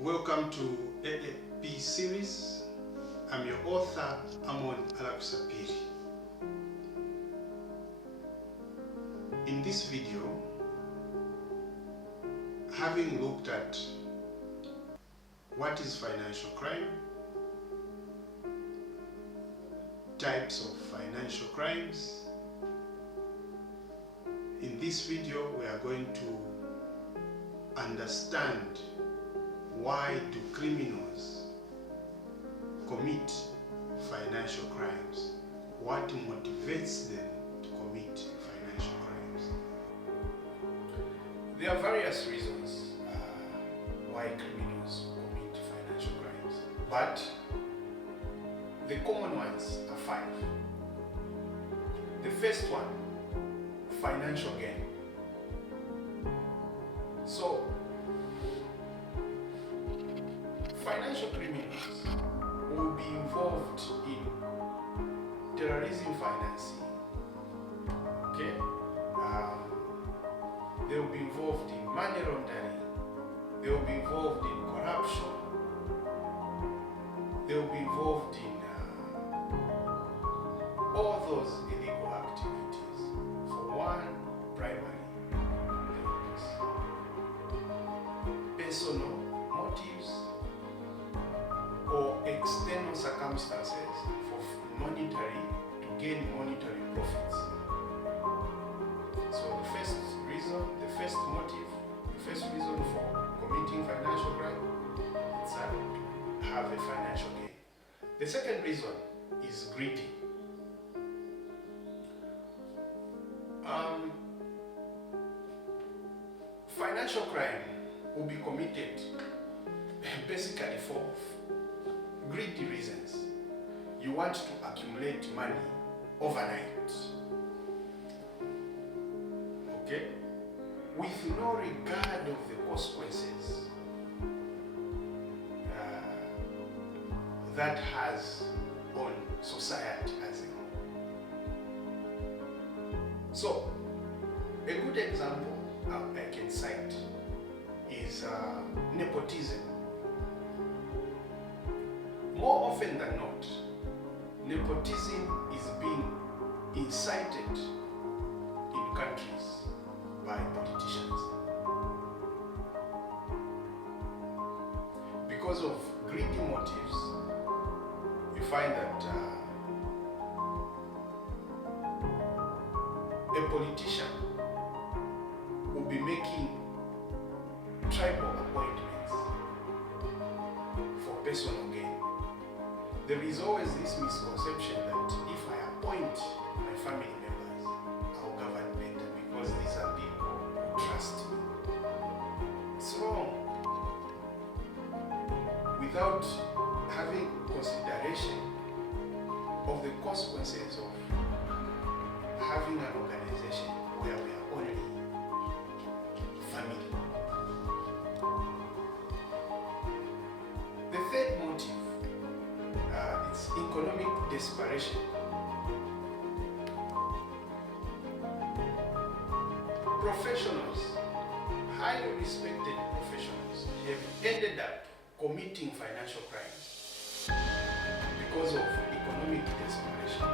Welcome to AAP Series. I'm your author, Amon Alakusapiri. In this video, having looked at what is financial crime, types of financial crimes, in this video we are going to understand why do criminals commit financial crimes? What motivates them to commit financial crimes? There are various reasons why criminals commit financial crimes, but the common ones are 5. The first one, financial gain. So, financial criminals will be involved in terrorism financing. Okay? They will be involved in money laundering. They will be involved in corruption. They will be involved in all those illegal activities for one primary purpose: personal motives or external circumstances for to gain monetary profits. So the first reason, the first motive, the first reason for committing financial crime is to have a financial gain. The second reason is greedy. Financial crime will be committed basically for greedy reasons. You want to accumulate money overnight, okay, with no regard of the consequences that has on society as a whole. So, a good example I can cite is nepotism. More often than not, nepotism is being incited in countries by politicians. Because of greedy motives, you find that a politician will be making tribal appointments for personal gain. There is always this misconception that if I appoint my family members, I'll govern better because these are people who trust me. It's wrong. Without having consideration of the consequences of having an organization where we are only family. The third motive, it's economic desperation. Professionals, highly respected professionals, have ended up committing financial crimes because of economic desperation.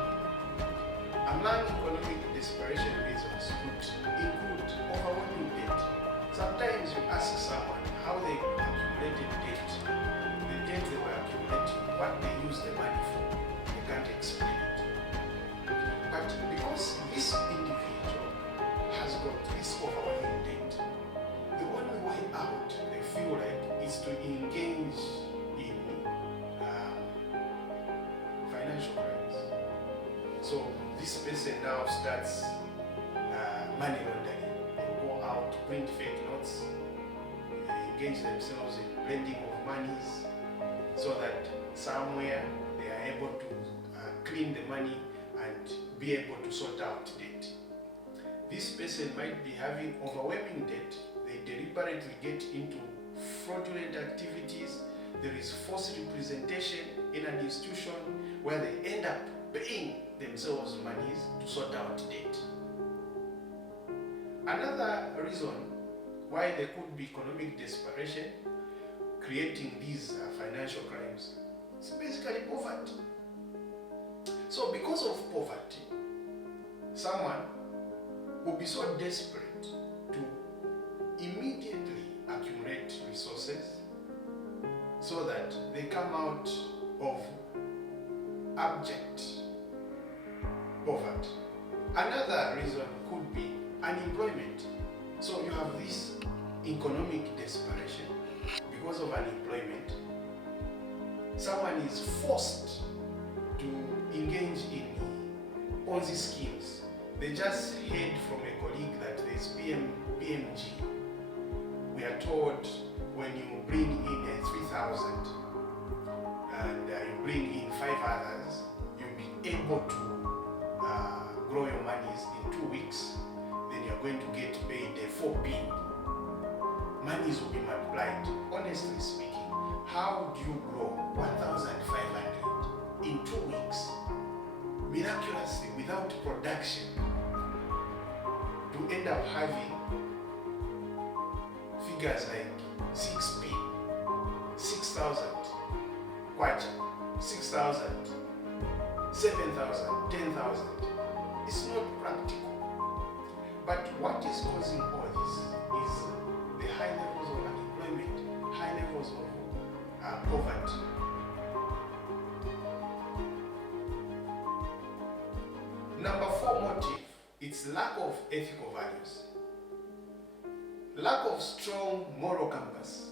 Among economic desperation reasons could include overwhelming debt. Sometimes you ask someone how they accumulated debt, the debt they were accumulating, what they used the money for. They can't explain it. But because this individual has got this overwhelming debt, the only way out, they feel like, is to engage in financial crimes. So this person now starts money laundering. They go out, print fake notes, engage themselves in lending of monies so that somewhere they are able to clean the money and be able to sort out debt. This person might be having overwhelming debt. They deliberately get into fraudulent activities. There is false representation in an institution where they end up paying themselves monies to sort out debt. Another reason why there could be economic desperation creating these financial crimes, it's basically poverty. So because of poverty, someone will be so desperate to immediately accumulate resources so that they come out of abject poverty. Another reason could be unemployment. So you have this economic desperation because of unemployment. Someone is forced to engage in Ponzi schemes. They just heard from a colleague that there's PMG. We are told when you bring in 3,000 and you bring in 5 others, you'll be able to grow your monies in 2 weeks. Then you're going to get paid 4 P. Monies will be multiplied. Honestly speaking, how do you grow 1,500 in 2 weeks? Miraculously, without production, to end up having figures like 6P, 6,000, kwacha, 6,000, 7,000, 10,000. It's not practical. But what is causing all this is the high levels of unemployment, high levels of poverty. Number 4 motive, it's lack of ethical values. Lack of strong moral compass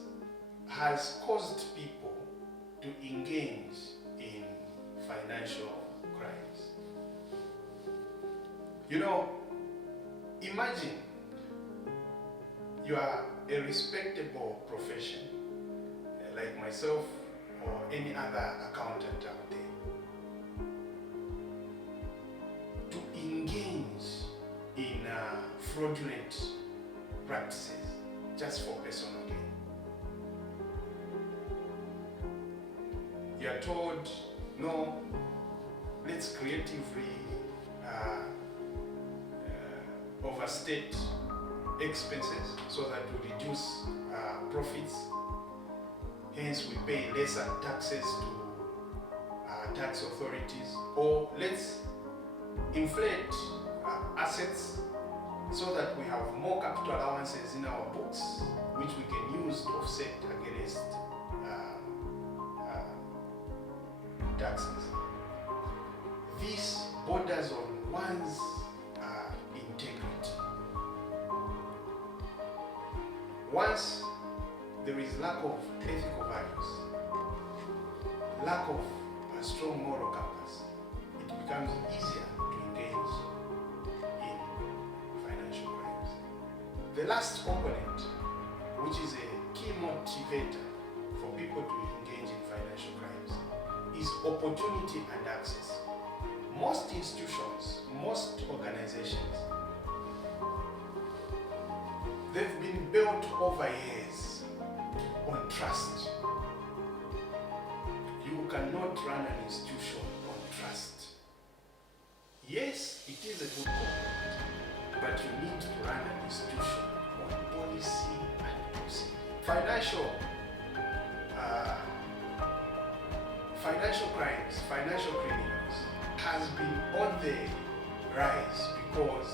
has caused people to engage in financial crimes. You know, imagine you are a respectable profession, like myself or any other accountant out there. To engage in fraudulent practices just for personal gain. You are told, no, let's creatively overstate expenses so that we reduce profits. Hence, we pay lesser taxes to tax authorities, or let's inflate assets so that we have more capital allowances in our books, which we can use to offset against taxes. This borders on one's integrity. Once there is lack of ethical values, lack of a strong moral compass, it becomes easier to engage in financial crimes. The last component, which is a key motivator for people to engage in financial crimes, is opportunity and access. Most institutions, most organizations, they've been built over years on trust. You cannot run an institution on trust. Yes, it is a good component, but you need to run an institution on policy and procedure. Financial crimes, financial criminals has been on the rise because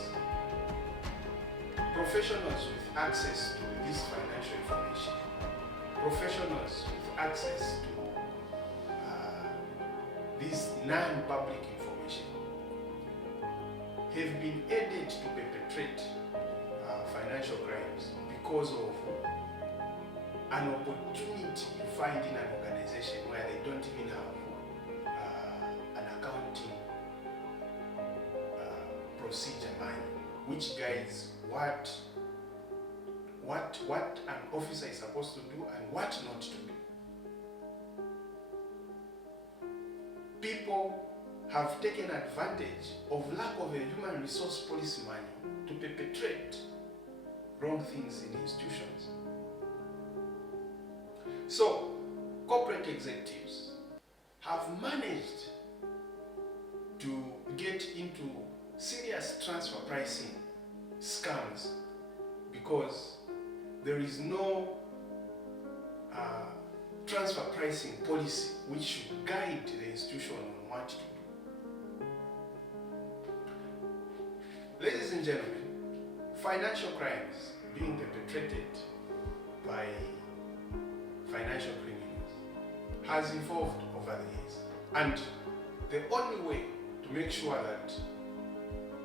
professionals with access to this financial information, professionals with access to this non-public information have been aided to perpetrate financial crimes because of an opportunity you find in an organization where they don't even have an accounting procedure manual which guides what an officer is supposed to do and what not to do. People have taken advantage of lack of a human resource policy manual to perpetrate wrong things in institutions. So, corporate executives have managed to get into serious transfer pricing scams because there is no transfer pricing policy which should guide the institution on what to do. Ladies and gentlemen, financial crimes being perpetrated by financial criminals has evolved over the years, and the only way to make sure that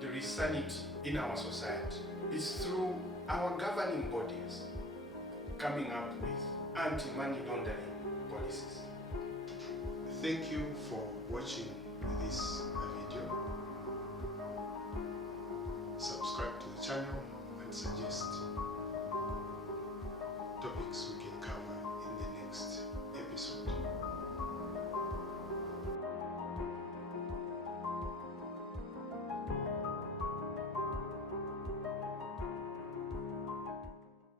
there is sanity in our society is through our governing bodies coming up with anti-money laundering policies. Thank you for watching this video. Subscribe to the channel and suggest